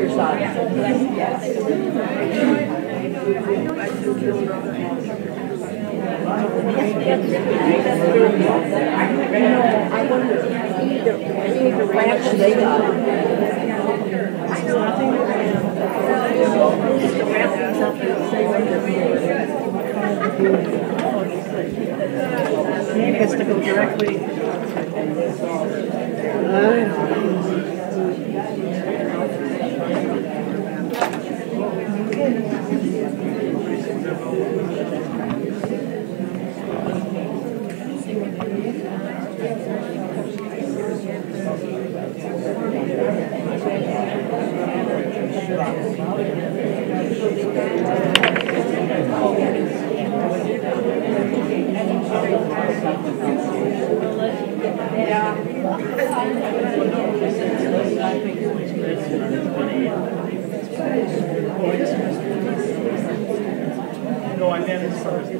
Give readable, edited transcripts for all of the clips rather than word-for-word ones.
It gets to go directly. No, I meant as far as the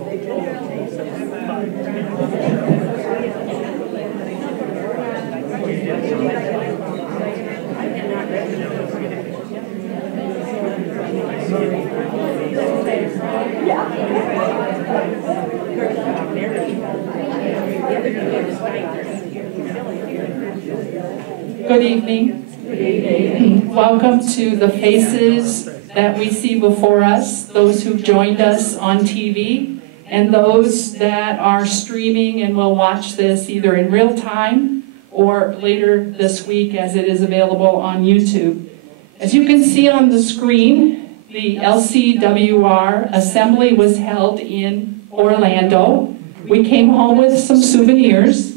Good evening. Good evening. Welcome to the faces that we see before us, those who've joined us on TV, and those that are streaming and will watch this either in real time or later this week as it is available on YouTube. As you can see on the screen, the LCWR assembly was held in Orlando. We came home with some souvenirs.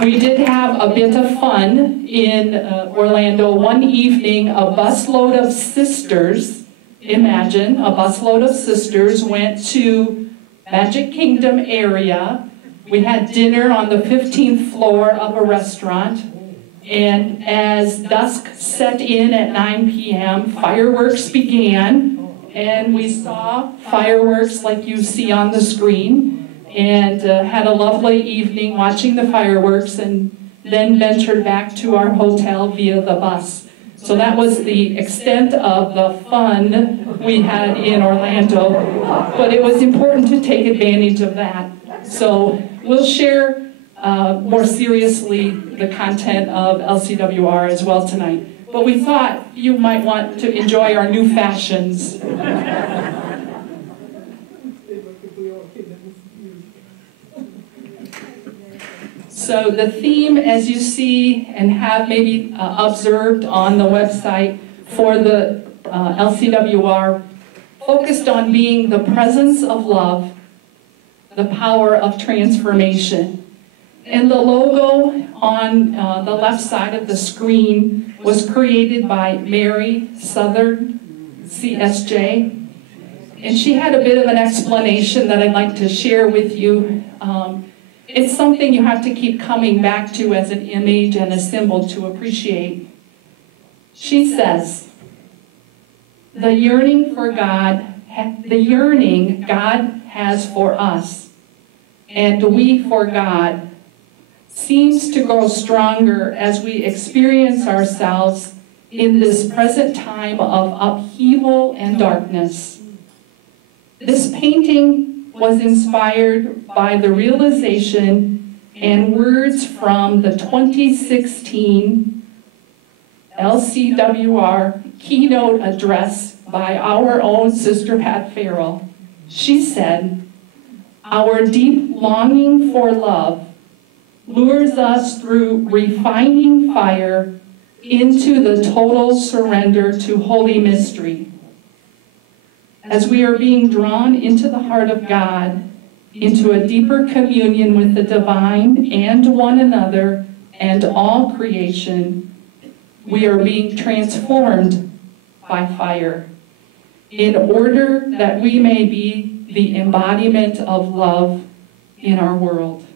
We did have a bit of fun in Orlando. One evening, a busload of sisters, imagine, a busload of sisters went to Magic Kingdom area. We had dinner on the 15th floor of a restaurant. And as dusk set in at 9 p.m., fireworks began. And we saw fireworks like you see on the screen. And had a lovely evening watching the fireworks, and then ventured back to our hotel via the bus. So that was the extent of the fun we had in Orlando, but it was important to take advantage of that. So we'll share more seriously the content of LCWR as well tonight. But we thought you might want to enjoy our new fashions. So the theme, as you see and have maybe observed on the website for the LCWR, focused on being the presence of love, the power of transformation. And the logo on the left side of the screen was created by Mary Southern, CSJ. And she had a bit of an explanation that I'd like to share with you. It's something you have to keep coming back to as an image and a symbol to appreciate. She says, the yearning God has for us, and we for God, seems to grow stronger as we experience ourselves in this present time of upheaval and darkness. This painting was inspired by the realization and words from the 2016 LCWR keynote address by our own Sister Pat Farrell. She said, "Our deep longing for love lures us through refining fire into the total surrender to holy mystery. As we are being drawn into the heart of God, into a deeper communion with the divine and one another and all creation, we are being transformed by fire, in order that we may be the embodiment of love in our world.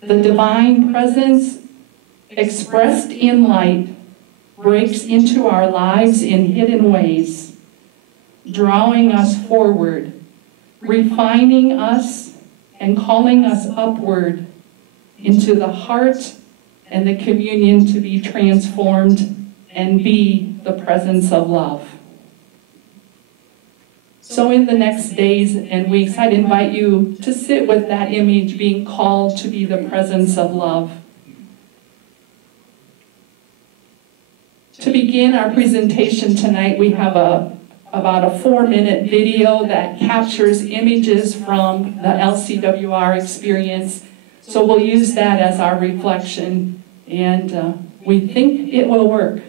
The divine presence expressed in light breaks into our lives in hidden ways, drawing us forward, refining us, and calling us upward into the heart and the communion to be transformed and be the presence of love. So in the next days and weeks, I'd invite you to sit with that image being called to be the presence of love. To begin our presentation tonight, we have about a 4-minute video that captures images from the LCWR experience. So we'll use that as our reflection, and we think it will work.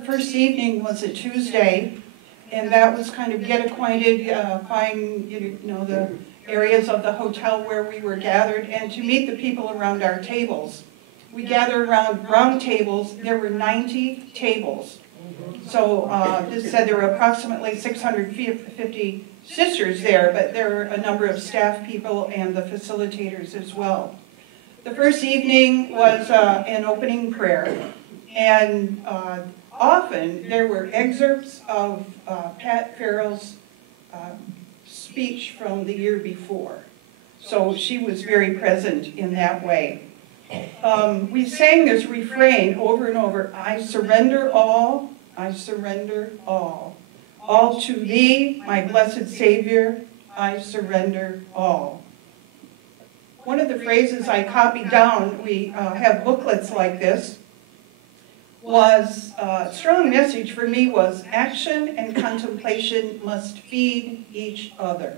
The first evening was a Tuesday, and that was kind of get acquainted, find the areas of the hotel where we were gathered, and to meet the people around our tables. We gathered around round tables. There were 90 tables. So this said there were approximately 650 sisters there, but there were a number of staff people and the facilitators as well. The first evening was an opening prayer, and often there were excerpts of Pat Farrell's speech from the year before. So she was very present in that way. We sang this refrain over and over, I surrender all, I surrender all. All to thee, my blessed Savior, I surrender all. One of the phrases I copied down, we have booklets like this, was a strong message for me was action and contemplation must feed each other.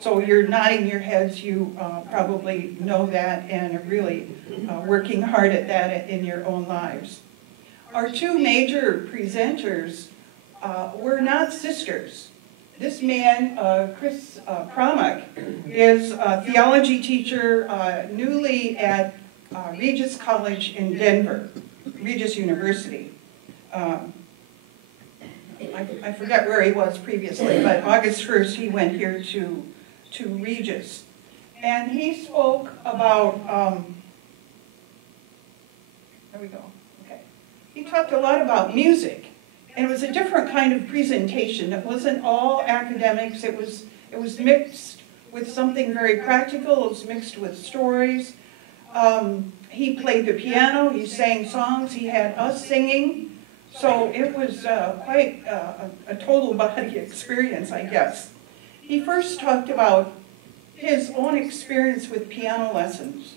So you're nodding your heads, you probably know that and are really working hard at that in your own lives. Our two major presenters were not sisters. This man, Chris Promuck, is a theology teacher newly at Regis College in Denver, Regis University. I forget where he was previously, but August 1st he went here to Regis. And he spoke about, there we go, okay. He talked a lot about music, and it was a different kind of presentation. It wasn't all academics, it was mixed with something very practical, it was mixed with stories. He played the piano, he sang songs, he had us singing, so it was quite a total body experience, I guess. He first talked about his own experience with piano lessons.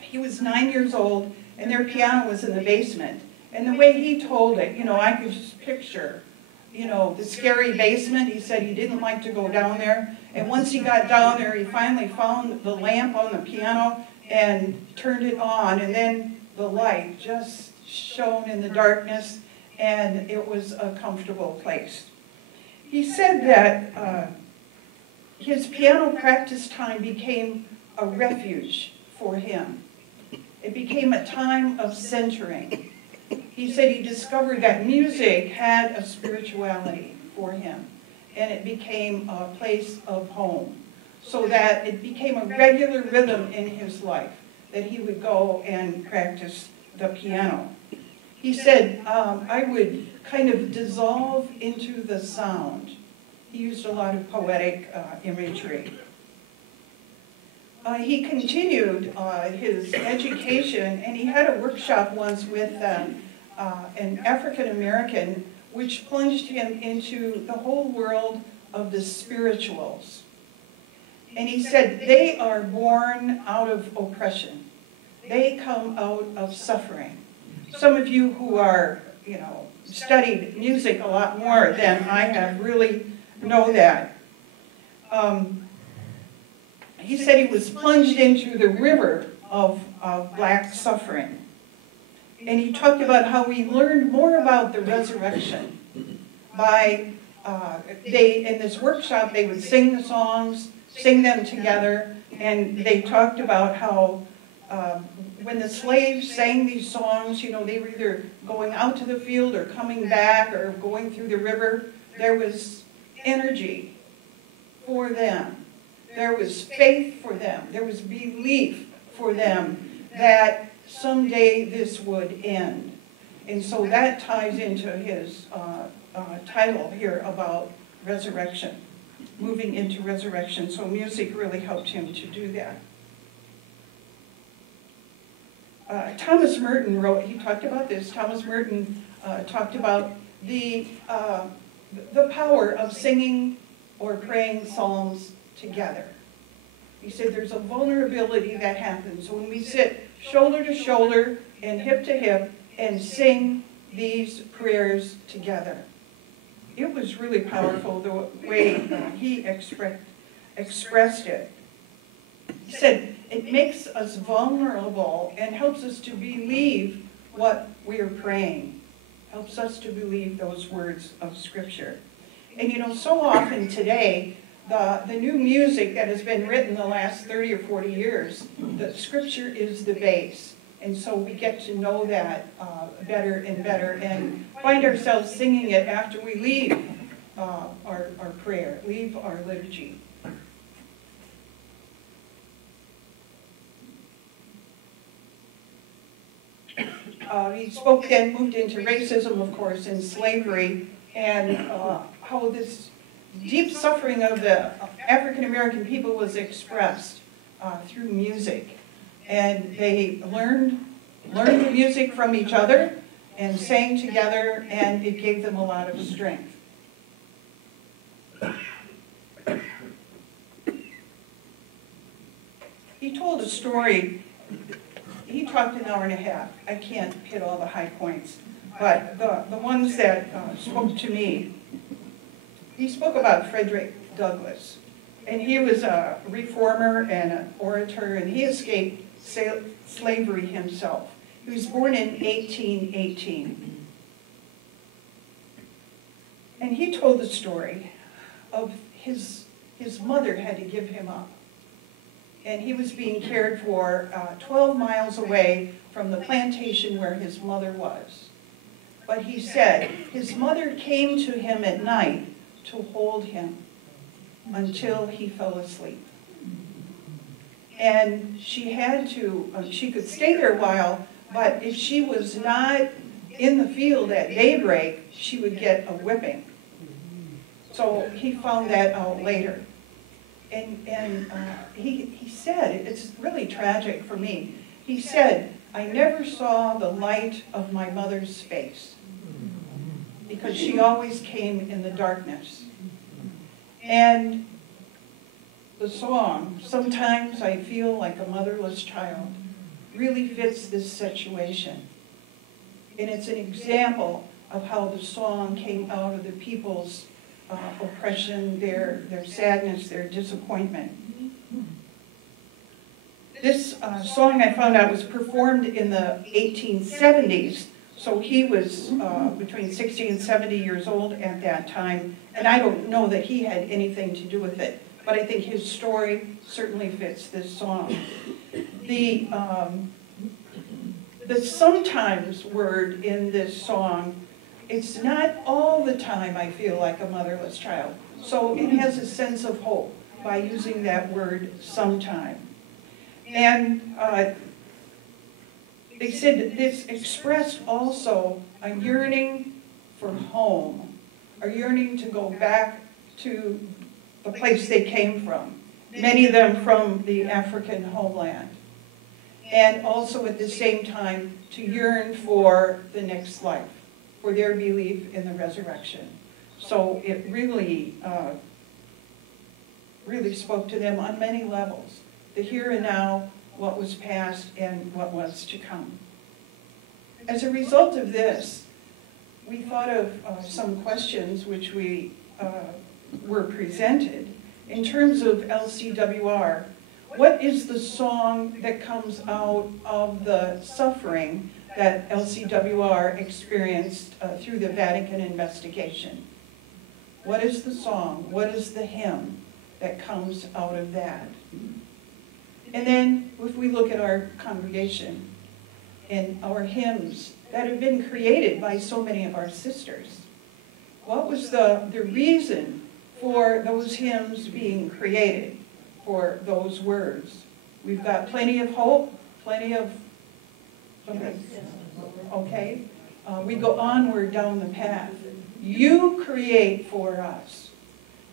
He was 9 years old, and their piano was in the basement. And the way he told it, I could just picture, the scary basement. He said he didn't like to go down there. And once he got down there, he finally found the lamp on the piano and turned it on. And then the light just shone in the darkness, and it was a comfortable place. He said that his piano practice time became a refuge for him. It became a time of centering. He said he discovered that music had a spirituality for him, and it became a place of home, so that it became a regular rhythm in his life, that he would go and practice the piano. He said, I would kind of dissolve into the sound. He used a lot of poetic imagery. He continued his education, and he had a workshop once with an African American, which plunged him into the whole world of the spirituals. And he said, they are born out of oppression. They come out of suffering. Some of you who are, studied music a lot more than I have really know that. He said he was plunged into the river of black suffering. And he talked about how he learned more about the resurrection by, in this workshop, they would sing the songs, sing them together, and they talked about how when the slaves sang these songs, they were either going out to the field or coming back or going through the river. There was energy for them. There was faith for them. There was belief for them that someday this would end. And so that ties into his title here about resurrection, moving into resurrection. So music really helped him to do that. Thomas Merton wrote, he talked about this, Thomas Merton talked about the power of singing or praying psalms together. He said there's a vulnerability that happens when we sit shoulder to shoulder and hip to hip and sing these prayers together. It was really powerful the way he expressed it. He said it makes us vulnerable and helps us to believe what we are praying, helps us to believe those words of Scripture. And you know, so often today, the new music that has been written the last 30 or 40 years, the Scripture is the base. And so we get to know that better and better and find ourselves singing it after we leave our prayer, leave our liturgy. He spoke then, moved into racism, of course, and slavery, and how this deep suffering of the African American people was expressed through music. And they learned the music from each other and sang together, and it gave them a lot of strength. He told a story. He talked an hour and a half. I can't hit all the high points, but the ones that spoke to me, he spoke about Frederick Douglass. And he was a reformer and an orator, and he escaped slavery himself. He was born in 1818. And he told the story of his mother had to give him up. And he was being cared for 12 miles away from the plantation where his mother was. But he said his mother came to him at night to hold him until he fell asleep. And she had to, she could stay there a while, but if she was not in the field at daybreak, she would get a whipping. So he found that out later. And he said, it's really tragic for me, he said, I never saw the light of my mother's face because she always came in the darkness. And the song, Sometimes I Feel Like a Motherless Child, really fits this situation. And it's an example of how the song came out of the people's oppression, their sadness, their disappointment. This song, I found out, was performed in the 1870s, so he was between 60 and 70 years old at that time, and I don't know that he had anything to do with it, but I think his story certainly fits this song. The sometimes word in this song, it's not all the time I feel like a motherless child. So it has a sense of hope by using that word sometime. And they said that this expressed also a yearning for home, a yearning to go back to the place they came from, many of them from the African homeland. And also at the same time to yearn for the next life, for their belief in the resurrection. So it really, really spoke to them on many levels. The here and now, what was past, and what was to come. As a result of this, we thought of some questions which we were presented. In terms of LCWR, what is the song that comes out of the suffering that LCWR experienced through the Vatican investigation? What is the song? What is the hymn that comes out of that? And then if we look at our congregation and our hymns that have been created by so many of our sisters, what was the reason for those hymns being created, for those words? We've got plenty of hope, plenty of, okay, we go onward down the path. You create for us.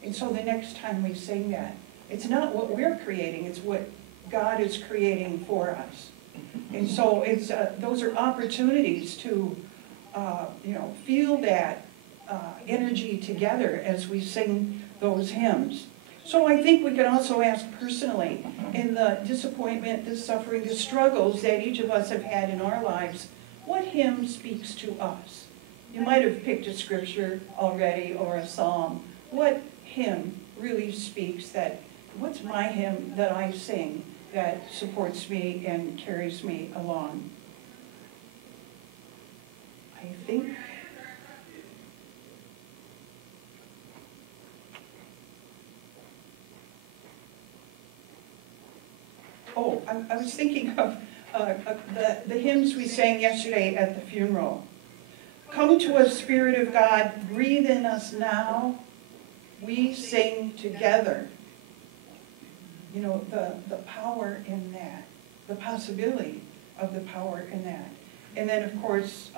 And so the next time we sing that, it's not what we're creating, it's what God is creating for us. And so it's those are opportunities to feel that energy together as we sing those hymns. So I think we can also ask personally, in the disappointment, the suffering, the struggles that each of us have had in our lives, what hymn speaks to us? You might have picked a scripture already or a psalm. What hymn really speaks that, what's my hymn that I sing that supports me and carries me along? I think. Oh, I was thinking of the hymns we sang yesterday at the funeral. Come to us, Spirit of God, breathe in us now. We sing together. You know, the power in that, the possibility of the power in that. And then, of course,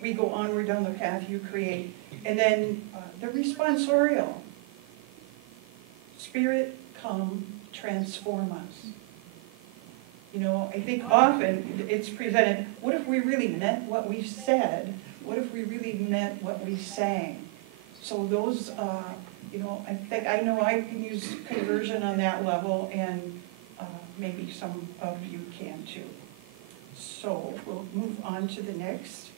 we go onward down the path you create. And then the responsorial. Spirit, come, transform us. You know, I think often it's presented, what if we really meant what we said? What if we really meant what we sang? So those, you know, I know I can use conversion on that level, and maybe some of you can too. So we'll move on to the next.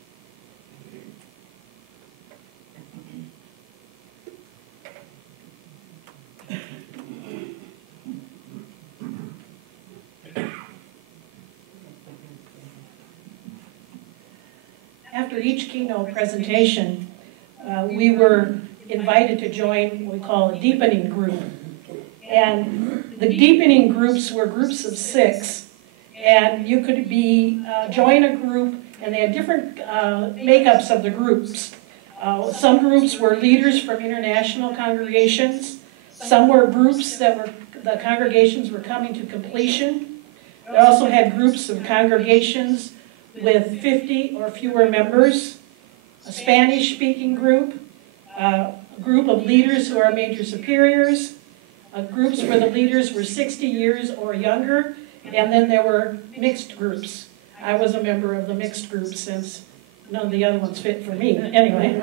After each keynote presentation, we were invited to join what we call a deepening group. And the deepening groups were groups of 6. And you could join a group, and they had different makeups of the groups. Some groups were leaders from international congregations. Some were groups that the congregations were coming to completion. We also had groups of congregations with 50 or fewer members, a Spanish-speaking group, a group of leaders who are major superiors, groups where the leaders were 60 years or younger, and then there were mixed groups. I was a member of the mixed group since none of the other ones fit for me, anyway.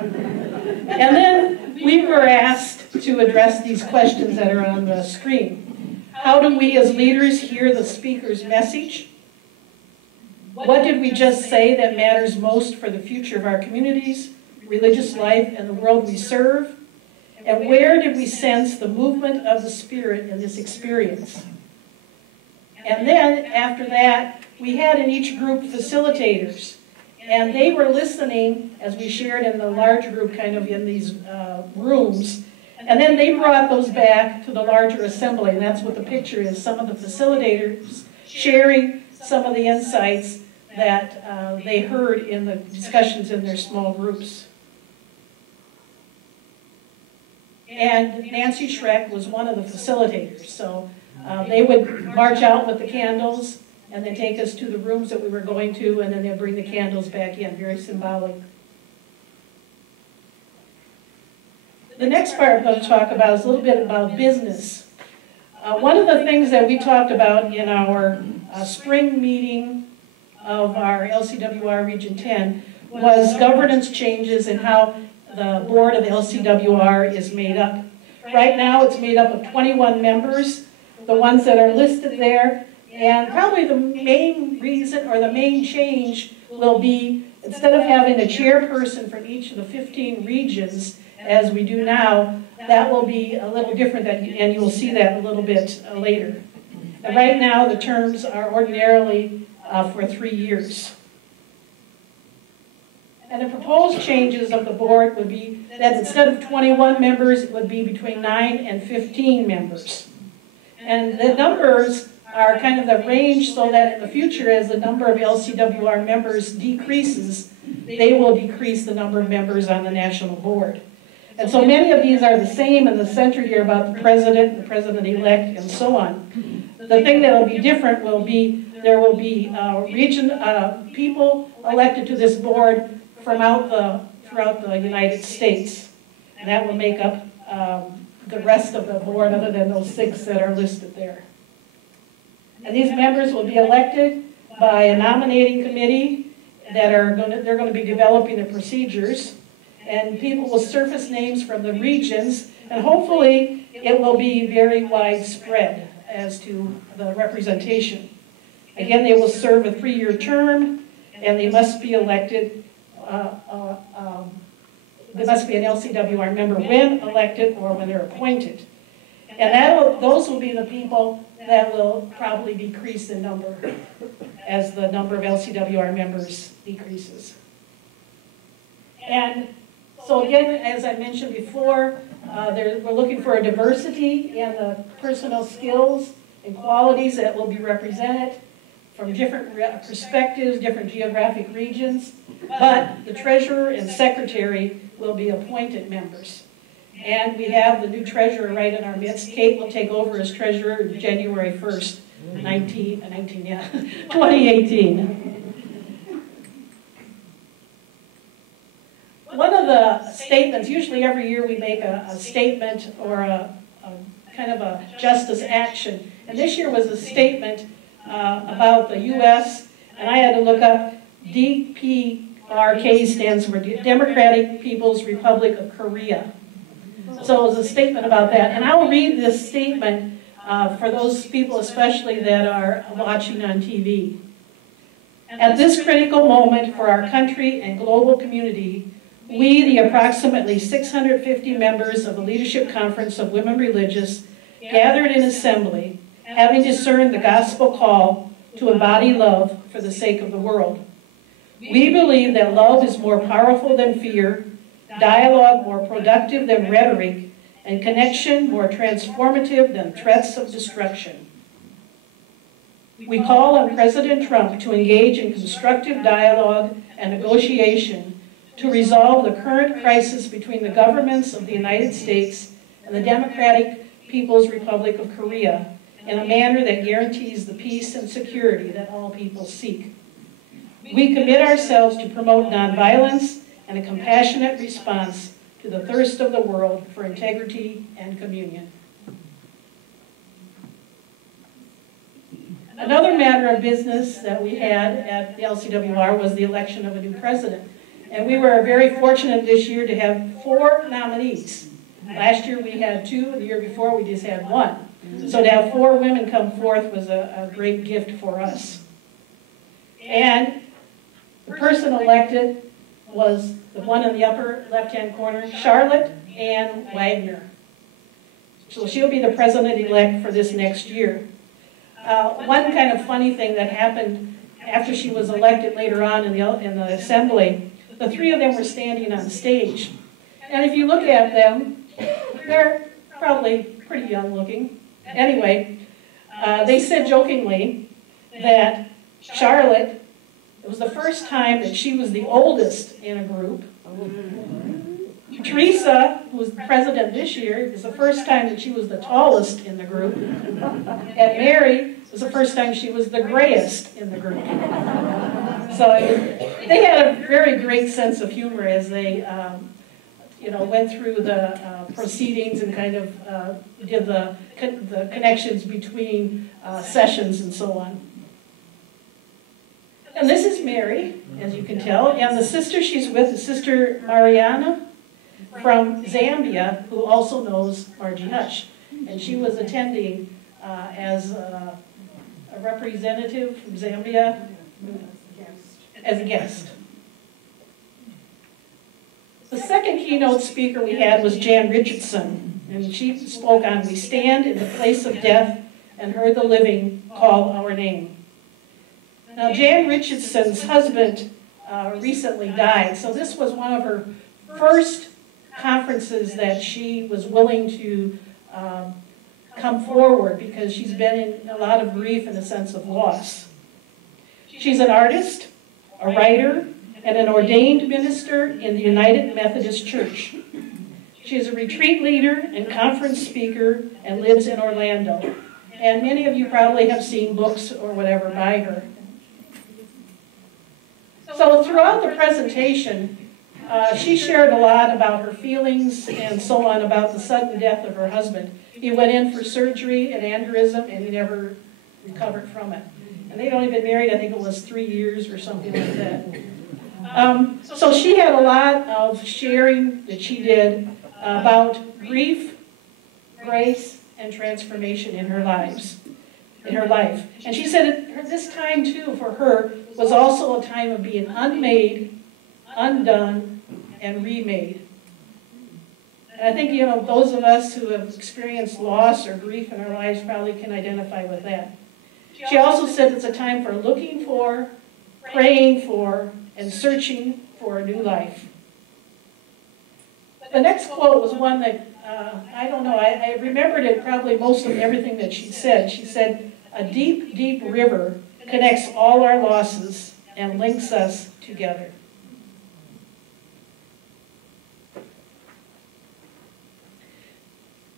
And then we were asked to address these questions that are on the screen. How do we as leaders hear the speaker's message? What did we just say that matters most for the future of our communities, religious life, and the world we serve? And where did we sense the movement of the Spirit in this experience? And then, after that, we had in each group facilitators. And they were listening, as we shared in the large group, kind of in these rooms. And then they brought those back to the larger assembly. And that's what the picture is, some of the facilitators sharing some of the insights that they heard in the discussions in their small groups. And Nancy Schreck was one of the facilitators. So they would march out with the candles and then take us to the rooms that we were going to, and then they'd bring the candles back in, very symbolic. The next part I'm going to talk about is a little bit about business. One of the things that we talked about in our spring meeting of our LCWR Region 10 was governance changes and how the board of the LCWR is made up. Right now it's made up of 21 members, the ones that are listed there, and probably the main reason or the main change will be, instead of having a chairperson from each of the 15 regions as we do now, that will be a little different, and you will see that a little bit later. And right now the terms are ordinarily for 3 years. And the proposed changes of the board would be that instead of 21 members, it would be between 9 and 15 members. And the numbers are kind of the range so that in the future, as the number of LCWR members decreases, they will decrease the number of members on the national board. And so many of these are the same in the center here about the president-elect, and so on. The thing that will be different will be there will be people elected to this board throughout the United States. And that will make up the rest of the board other than those 6 that are listed there. And these members will be elected by a nominating committee that they're going to be developing the procedures. And people will surface names from the regions, and hopefully it will be very widespread as to the representation. Again, they will serve a 3-year term, and they must be elected. They must be an LCWR member when elected or when they're appointed. And those will be the people that will probably decrease in number as the number of LCWR members decreases. And so again, as I mentioned before, we're looking for a diversity in the personal skills and qualities that will be represented from different perspectives, different geographic regions, but the treasurer and secretary will be appointed members. And we have the new treasurer right in our midst. Kate will take over as treasurer January 1st, 2018. One of the statements, usually every year we make a statement or a kind of a justice action. And this year was a statement about the U.S., and I had to look up DPRK stands for Democratic People's Republic of Korea. So it was a statement about that. And I'll read this statement for those people especially that are watching on TV. At this critical moment for our country and global community, we, the approximately 650 members of the Leadership Conference of Women Religious, gathered in assembly, having discerned the gospel call to embody love for the sake of the world. We believe that love is more powerful than fear, dialogue more productive than rhetoric, and connection more transformative than threats of destruction. We call on President Trump to engage in constructive dialogue and negotiation to resolve the current crisis between the governments of the United States and the Democratic People's Republic of Korea in a manner that guarantees the peace and security that all people seek. We commit ourselves to promote nonviolence and a compassionate response to the thirst of the world for integrity and communion. Another matter of business that we had at the LCWR was the election of a new president. And we were very fortunate this year to have 4 nominees. Last year we had 2, and the year before we just had 1. So to have 4 women come forth was a great gift for us. And the person elected was the one in the upper left-hand corner, Charlotte Ann Wagner. So she'll be the president-elect for this next year. One kind of funny thing that happened after she was elected later on in the assembly, the 3 of them were standing on stage. And if you look at them, they're probably pretty young looking. Anyway, they said jokingly that Charlotte, it was the first time that she was the oldest in a group. Teresa, who was the president this year, is the first time that she was the tallest in the group. And Mary was the first time she was the grayest in the group. So they had a very great sense of humor as they went through the proceedings and kind of did the connections between sessions and so on. And this is Mary, as you can tell, and the sister she's with is Sister Mariana from Zambia, who also knows Margie Hush. And she was attending as a representative from Zambia, as a guest. The second keynote speaker we had was Jan Richardson, and she spoke on "We stand in the place of death and heard the living call our name." Now, Jan Richardson's husband recently died, so this was one of her first conferences that she was willing to come forward because she's been in a lot of grief and a sense of loss. She's an artist, a writer, and an ordained minister in the United Methodist Church. She is a retreat leader and conference speaker and lives in Orlando. And many of you probably have seen books or whatever by her. So throughout the presentation, she shared a lot about her feelings and so on about the sudden death of her husband. He went in for surgery, an aneurysm, and he never recovered from it. And they'd only been married, I think it was 3 years or something like that. So she had a lot of sharing that she did about grief, grace, and transformation in her life. And she said this time, too, for her, was also a time of being unmade, undone, and remade. And I think, those of us who have experienced loss or grief in our lives probably can identify with that. She also said it's a time for looking for, praying for, and searching for a new life. The next quote was one that, I don't know, I remembered it probably most of everything that she said. She said, "A deep, deep river connects all our losses and links us together."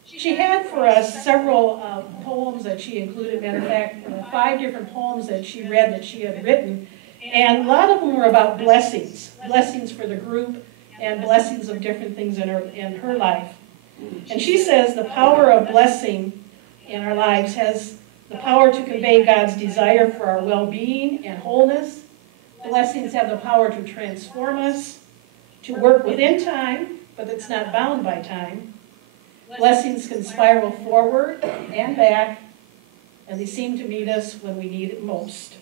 She had for us several poems that she included. Matter of fact, 5 different poems that she read that she had written. And a lot of them were about blessings. Blessings for the group and blessings of different things in her life. And she says the power of blessing in our lives has the power to convey God's desire for our well-being and wholeness. Blessings have the power to transform us, to work within time, but it's not bound by time. Blessings can spiral forward and back, and they seem to meet us when we need it most.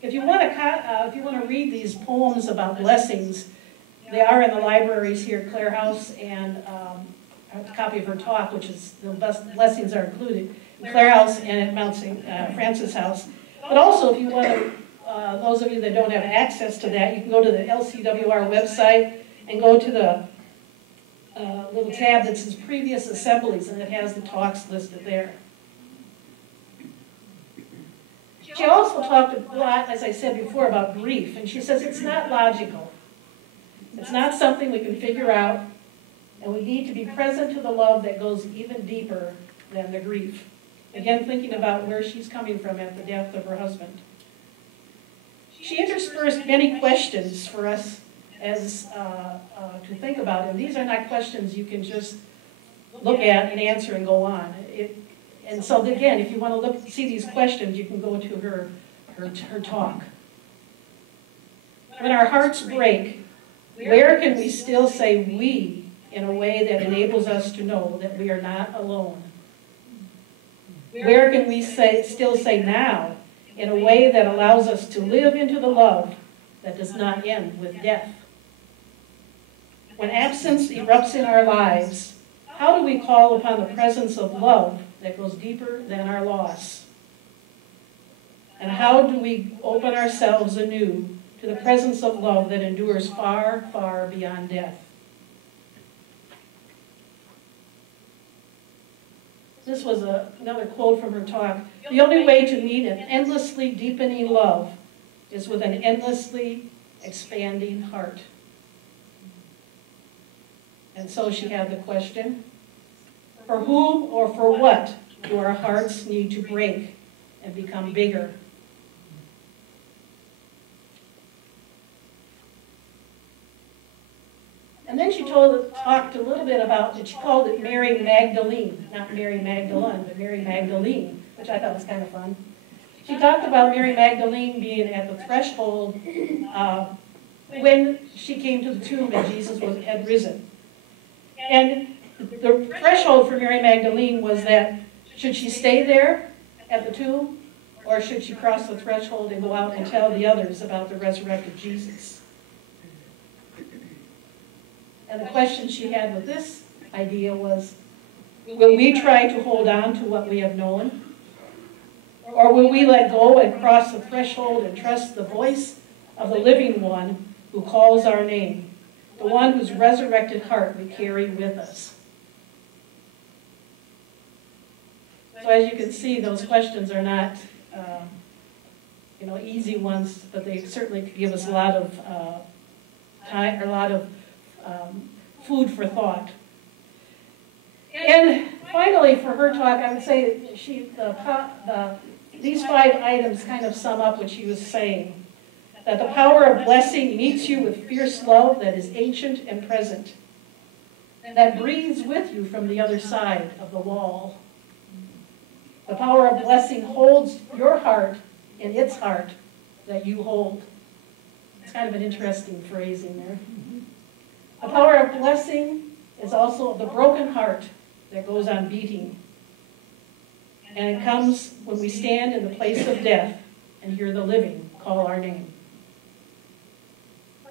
If you want to read these poems about blessings, they are in the libraries here at Clare House, and I have a copy of her talk, which is the blessings are included in Clare House and at Mount St. Francis House. But also, if you want to, those of you that don't have access to that, you can go to the LCWR website and go to the little tab that says previous assemblies, and it has the talks listed there. She also talked a lot, as I said before, about grief, and she says it's not logical. It's not something we can figure out, and we need to be present to the love that goes even deeper than the grief. Again, thinking about where she's coming from at the death of her husband. She interspersed many questions for us as to think about, and these are not questions you can just look at and answer and go on. And so again, if you want to see these questions, you can go to her talk. When our hearts break, where can we still say "we" in a way that enables us to know that we are not alone? Where can we still say "now" in a way that allows us to live into the love that does not end with death? When absence erupts in our lives, how do we call upon the presence of love that goes deeper than our loss? And how do we open ourselves anew to the presence of love that endures far, far beyond death? This was another quote from her talk. The only way to meet an endlessly deepening love is with an endlessly expanding heart. And so she had the question, for whom or for what do our hearts need to break and become bigger? And then she talked a little bit about, she called it Mary Magdalene, not Mary Magdalene, but Mary Magdalene, which I thought was kind of fun. She talked about Mary Magdalene being at the threshold when she came to the tomb and Jesus had risen. And the threshold for Mary Magdalene was that, should she stay there at the tomb, or should she cross the threshold and go out and tell the others about the resurrected Jesus? And the question she had with this idea was, will we try to hold on to what we have known? Or will we let go and cross the threshold and trust the voice of the living one who calls our name, the one whose resurrected heart we carry with us? So as you can see, those questions are not easy ones, but they certainly could give us a lot of time, or a lot of food for thought. And finally, for her talk, I would say these 5 items kind of sum up what she was saying. That the power of blessing meets you with fierce love that is ancient and present, that breathes with you from the other side of the wall. The power of blessing holds your heart in its heart that you hold. It's kind of an interesting phrasing there. The power of blessing is also the broken heart that goes on beating. And it comes when we stand in the place of death and hear the living call our name.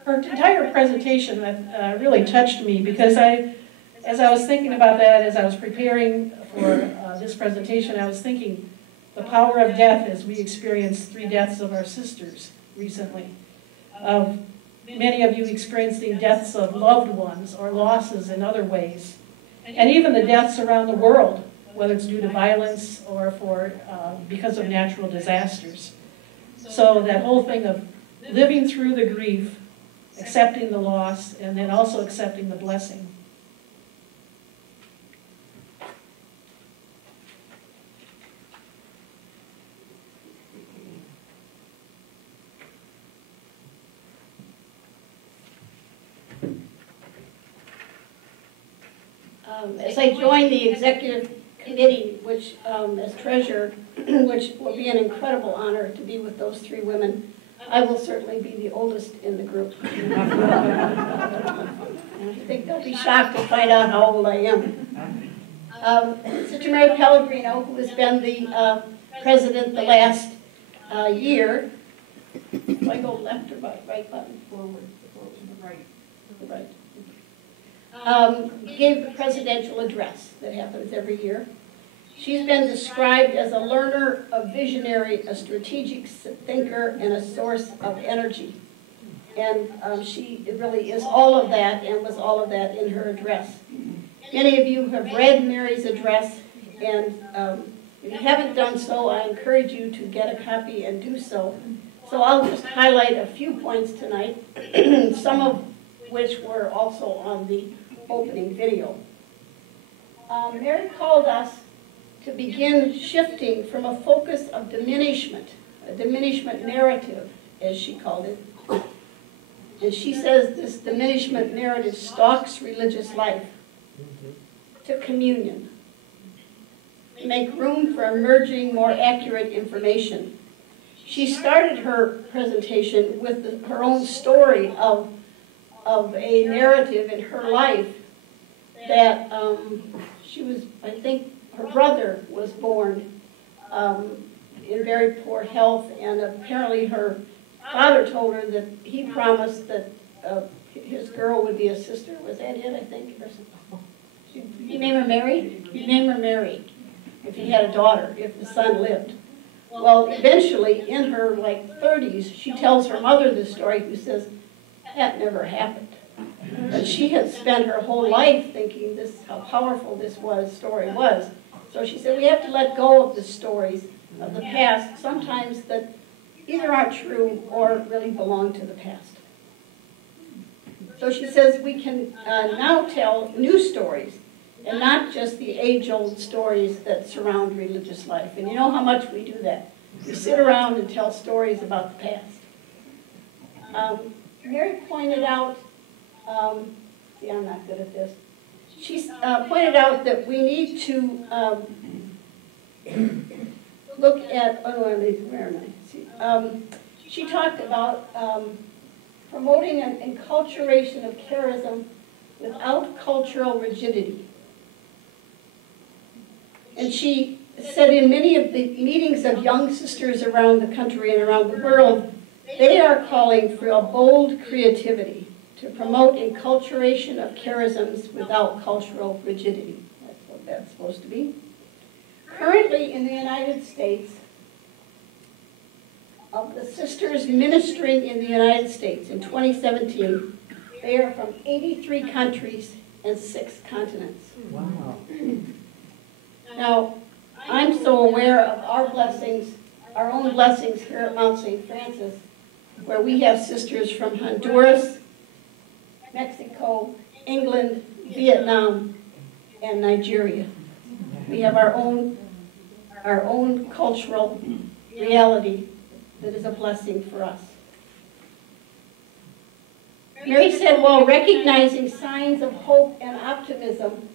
Her entire presentation really touched me because as I was thinking about that, as I was preparing for this presentation, I was thinking the power of death as we experienced 3 deaths of our sisters recently, of many of you experiencing deaths of loved ones or losses in other ways. And even the deaths around the world, whether it's due to violence or because of natural disasters. So that whole thing of living through the grief, accepting the loss, and then also accepting the blessing. As I joined the executive committee, which as treasurer, which will be an incredible honor to be with those three women, I will certainly be the oldest in the group. I think they'll be shocked to find out how old I am. Sister Mary Pellegrino, who has been the president the last year, do I go left or right button? Forward, to the right. To the right. Gave the presidential address that happens every year. She's been described as a learner, a visionary, a strategic thinker, and a source of energy. And she really is all of that and was all of that in her address. Many of you have read Mary's address, and if you haven't done so, I encourage you to get a copy and do so. So I'll just highlight a few points tonight, some of which were also on the opening video. Mary called us to begin shifting from a focus of diminishment, a diminishment narrative, as she called it. And she says this diminishment narrative stalks religious life, to communion. Make room for emerging, more accurate information. She started her presentation with her own story of a narrative in her life that she was, I think, her brother was born in very poor health, and apparently her father told her that he promised that his girl would be a sister. Was that it, I think? Or something? You name her Mary? You name her Mary if he had a daughter, if the son lived. Well, eventually, in her 30s, she tells her mother this story, who says, that never happened. But she had spent her whole life thinking how powerful this story was. So she said, we have to let go of the stories of the past, sometimes that either aren't true or really belong to the past. So she says we can now tell new stories, and not just the age-old stories that surround religious life. And you know how much we do that. We sit around and tell stories about the past. Mary pointed out, see, I'm not good at this. She pointed out that we need to look at, where am I? She talked about promoting an enculturation of charism without cultural rigidity. And she said in many of the meetings of young sisters around the country and around the world, they are calling for a bold creativity to promote enculturation of charisms without cultural rigidity. That's what that's supposed to be. Currently in the United States, of the sisters ministering in the United States in 2017, they are from 83 countries and 6 continents. Wow. Now, I'm so aware of our blessings, our own blessings here at Mount St. Francis, where we have sisters from Honduras, Mexico, England, Vietnam, and Nigeria. We have our own cultural reality that is a blessing for us. Mary said, while recognizing signs of hope and optimism,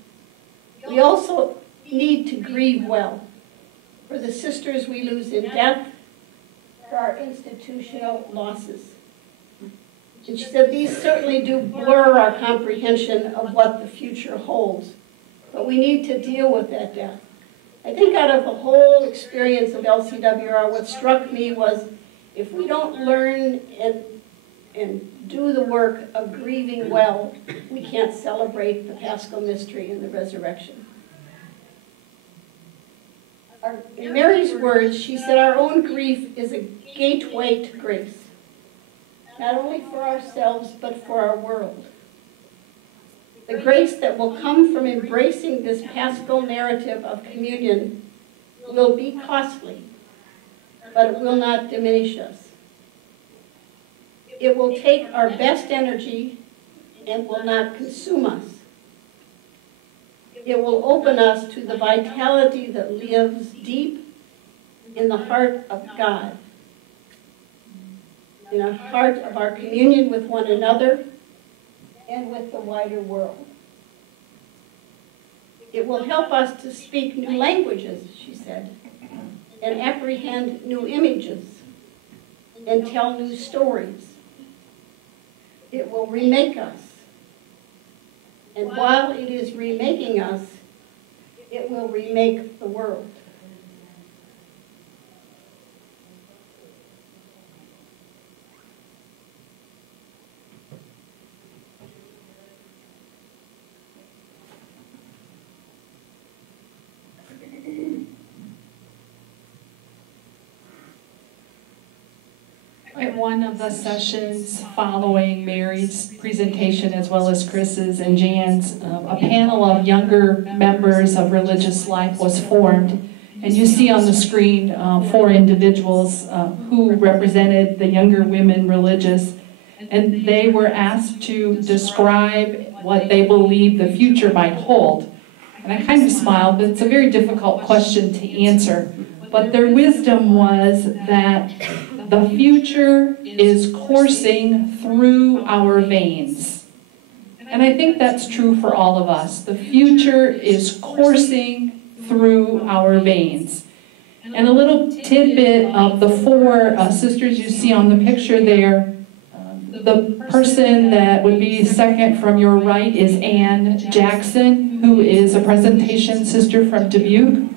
we also need to grieve well for the sisters we lose in death, for our institutional losses. And she said these certainly do blur our comprehension of what the future holds, but we need to deal with that death. I think out of the whole experience of LCWR, what struck me was if we don't learn and do the work of grieving well, we can't celebrate the Paschal mystery and the resurrection. In Mary's words, she said, our own grief is a gateway to grace. not only for ourselves, but for our world. The grace that will come from embracing this paschal narrative of communion will be costly, but it will not diminish us. It will take our best energy and will not consume us. It will open us to the vitality that lives deep in the heart of God, in the heart of our communion with one another and with the wider world. It will help us to speak new languages, she said, and apprehend new images, and tell new stories. It will remake us. And while it is remaking us, it will remake the world. At one of the sessions following Mary's presentation, as well as Chris's and Jan's, a panel of younger members of religious life was formed. And you see on the screen 4 individuals who represented the younger women religious. And they were asked to describe what they believe the future might hold. And I kind of smiled, but it's a very difficult question to answer. But their wisdom was that the future is coursing through our veins. And I think that's true for all of us. The future is coursing through our veins. And a little tidbit of the 4 sisters you see on the picture there. The person that would be second from your right is Ann Jackson, who is a presentation sister from Dubuque.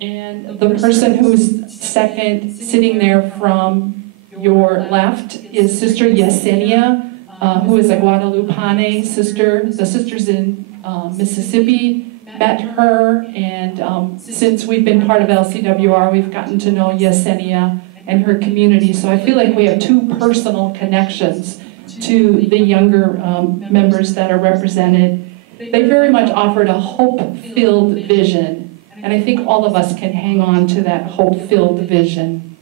And the person who's second, sitting there from your left, is Sister Yesenia, who is a Guadalupane sister. The sisters in Mississippi met her, and since we've been part of LCWR, we've gotten to know Yesenia and her community. So I feel like we have 2 personal connections to the younger members that are represented. They very much offered a hope-filled vision. And I think all of us can hang on to that hope-filled vision.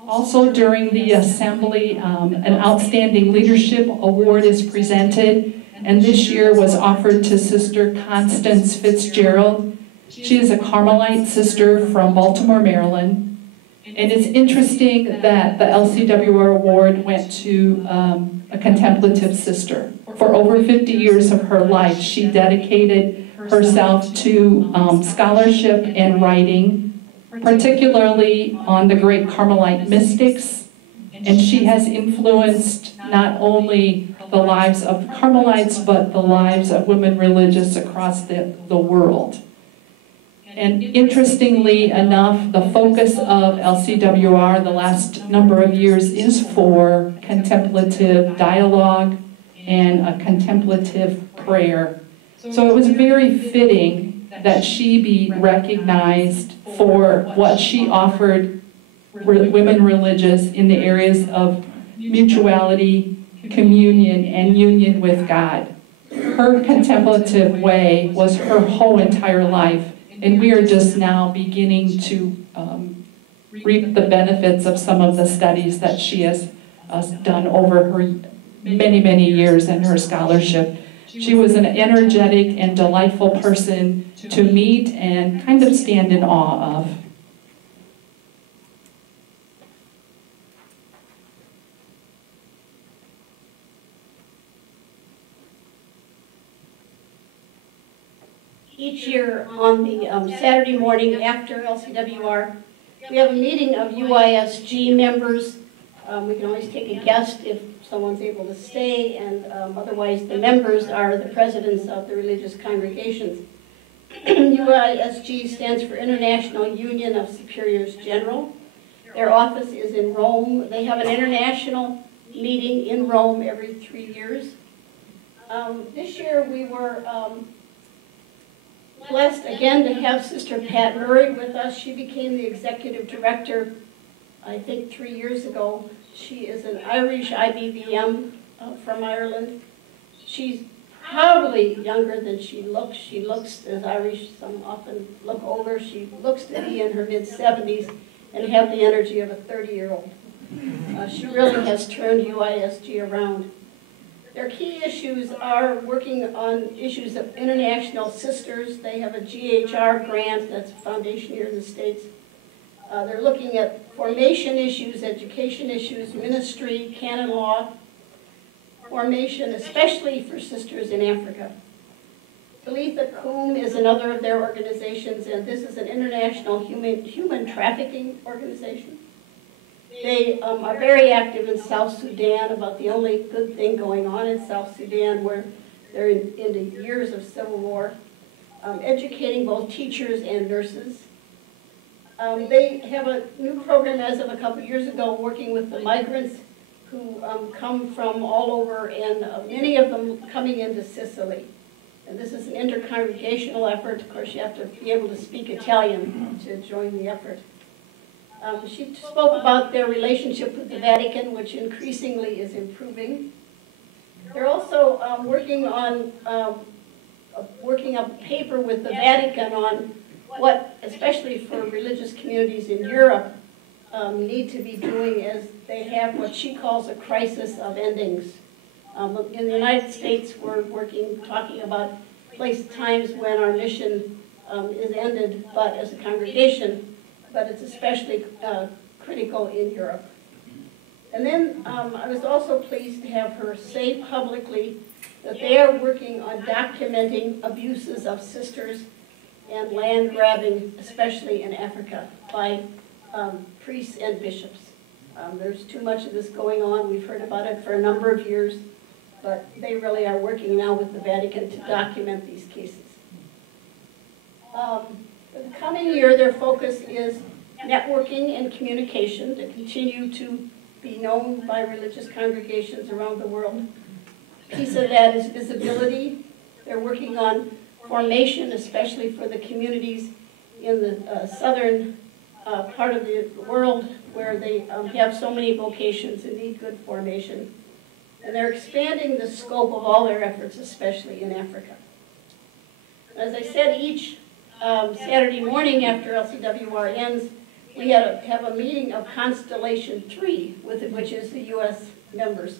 Also during the assembly, an Outstanding Leadership Award is presented, and this year was offered to Sister Constance Fitzgerald. She is a Carmelite sister from Baltimore, Maryland. And it's interesting that the LCWR award went to a contemplative sister. For over 50 years of her life, she dedicated herself to scholarship and writing, particularly on the great Carmelite mystics. And she has influenced not only the lives of Carmelites, but the lives of women religious across the world. And interestingly enough, the focus of LCWR the last number of years is for contemplative dialogue and a contemplative prayer. So it was very fitting that she be recognized for what she offered women religious in the areas of mutuality, communion, and union with God. Her contemplative way was her whole entire life. And we are just now beginning to reap the benefits of some of the studies that she has done over her many, many years in her scholarship. She was an energetic and delightful person to meet and kind of stand in awe of. Each year on the Saturday morning after LCWR, we have a meeting of UISG members. We can always take a guest if someone's able to stay, and otherwise the members are the presidents of the religious congregations. UISG stands for International Union of Superiors General. Their office is in Rome. They have an international meeting in Rome every 3 years. This year we were blessed again to have Sister Pat Murray with us. She became the executive director, I think 3 years ago. She is an Irish IBVM from Ireland. She's probably younger than she looks. She looks as Irish. Some often look older. She looks to be in her mid-70s and have the energy of a 30-year-old. She really has turned UISG around. Their key issues are working on issues of international sisters. They have a GHR grant, that's a foundation here in the States. They're looking at formation issues, education issues, ministry, canon law, formation, especially for sisters in Africa. Talitha Kum is another of their organizations, and this is an international human trafficking organization. They are very active in South Sudan, about the only good thing going on in South Sudan, where they're into years of civil war, educating both teachers and nurses. They have a new program as of a couple years ago working with the migrants who come from all over, and many of them coming into Sicily. And this is an intercongregational effort. Of course, you have to be able to speak Italian to join the effort. She spoke about their relationship with the Vatican, which increasingly is improving. They're also working on working up a paper with the Vatican on what, especially for religious communities in Europe, need to be doing, as they have what she calls a crisis of endings. In the United States, we're talking about times when our mission is ended, but as a congregation, but it's especially critical in Europe. And then I was also pleased to have her say publicly that they are working on documenting abuses of sisters and land grabbing, especially in Africa, by priests and bishops. There's too much of this going on. We've heard about it for a number of years, but they really are working now with the Vatican to document these cases. For the coming year, their focus is networking and communication to continue to be known by religious congregations around the world. A piece of that is visibility. They're working on formation, especially for the communities in the southern part of the world where they have so many vocations and need good formation. And they're expanding the scope of all their efforts, especially in Africa. As I said, each Saturday morning after LCWR ends, we have a meeting of Constellation 3, which is the U.S. members.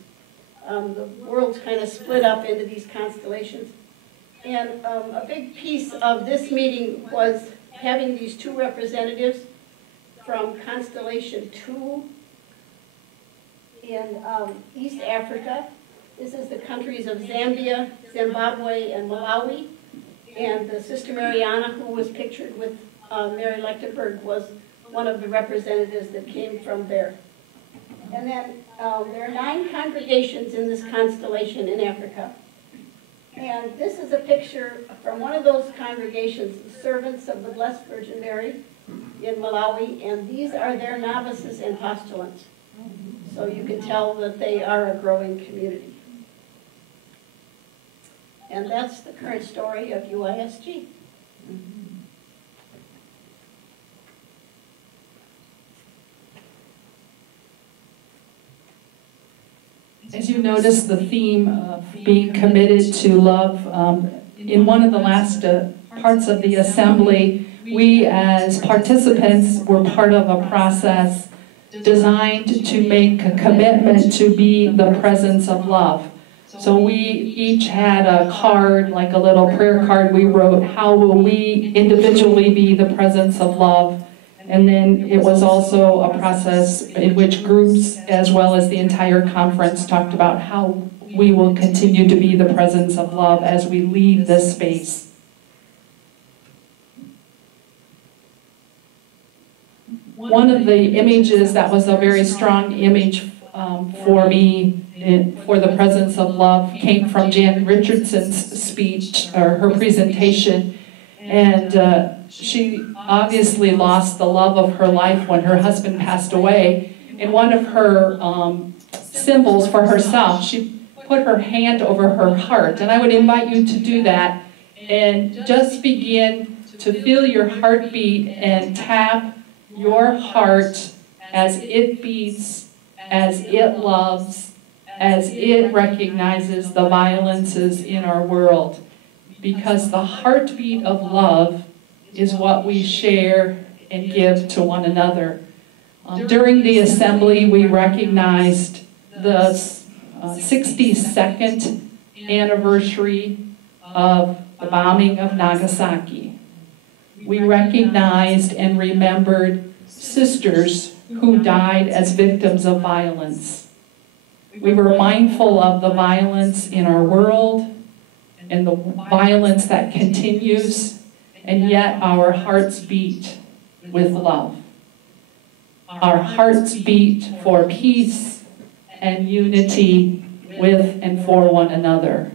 The world's kind of split up into these constellations. And a big piece of this meeting was having these two representatives from Constellation 2 in East Africa. This is the countries of Zambia, Zimbabwe, and Malawi. And Sister Mariana, who was pictured with Mary Lechtenberg, was one of the representatives that came from there. And then there are 9 congregations in this constellation in Africa. And this is a picture from one of those congregations, the Servants of the Blessed Virgin Mary in Malawi, and these are their novices and postulants. So you can tell that they are a growing community. And that's the current story of UISG. As you notice, the theme of being committed to love, in one of the last parts of the assembly, we as participants were part of a process designed to make a commitment to be the presence of love. So we each had a card, like a little prayer card we wrote, how will we individually be the presence of love? And then it was also a process in which groups, as well as the entire conference, talked about how we will continue to be the presence of love as we leave this space. One of the images that was a very strong image for me for the presence of love came from Jan Richardson's speech, or her presentation. And she obviously lost the love of her life when her husband passed away. And one of her symbols for herself, she put her hand over her heart. And I would invite you to do that and just begin to feel your heartbeat and tap your heart as it beats, as it loves, as it recognizes the violences in our world. Because the heartbeat of love is what we share and give to one another. During the assembly, we recognized the 62nd anniversary of the bombing of Nagasaki. We recognized and remembered sisters who died as victims of violence. We were mindful of the violence in our world and the violence that continues, and yet our hearts beat with love. Our hearts beat for peace and unity with and for one another.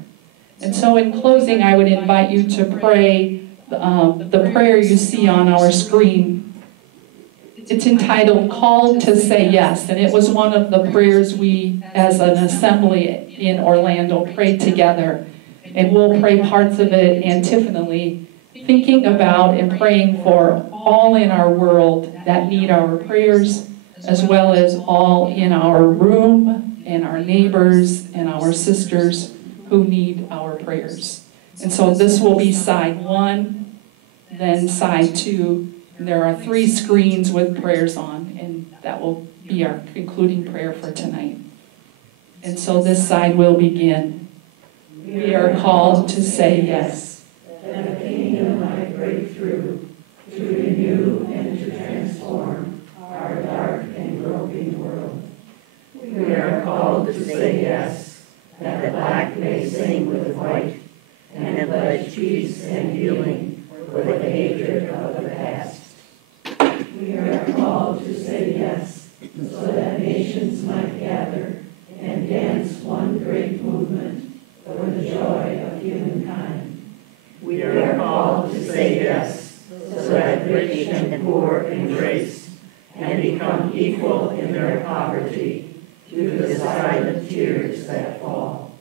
And so in closing, I would invite you to pray the prayer you see on our screen. It's entitled, Called to Say Yes, and it was one of the prayers we, as an assembly in Orlando, prayed together. And we'll pray parts of it antiphonally, thinking about and praying for all in our world that need our prayers, as well as all in our room, and our neighbors, and our sisters who need our prayers. And so this will be side 1, then side 2. And there are 3 screens with prayers on, and that will be our concluding prayer for tonight. And so this side will begin. We are called to say yes. That the kingdom might break through, to renew and to transform our dark and groping world. We are called to say yes, that the black may sing with white, and pledge peace and healing for the hatred of the past. We are called to say yes, so that nations might gather and dance one great movement for the joy of humankind. We are called to say yes, so that rich and poor embrace and become equal in their poverty through the silent tears that fall.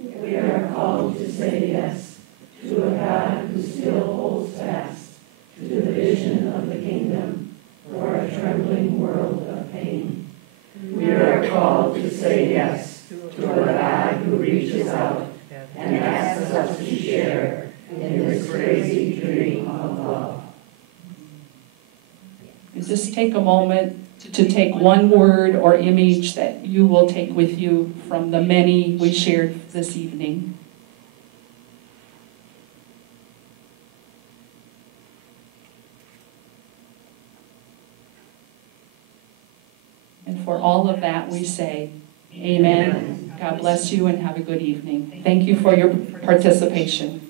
We are called to say yes to a God who still holds fast to the vision of the kingdom for a trembling world of pain. We are called to say yes to a God who reaches out and asks us to share in this crazy dream of love. And just take a moment to take one word or image that you will take with you from the many we shared this evening. And for all of that we say, Amen. God bless you and have a good evening. Thank you for your participation.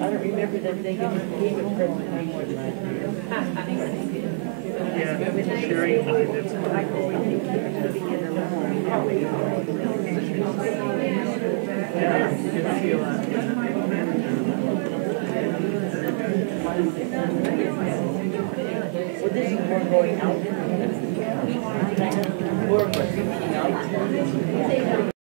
I don't remember that they gave a present anymore than I do. Yeah, Sherry. Yeah, you can see a lot. Well, this is more going out. More reaching out.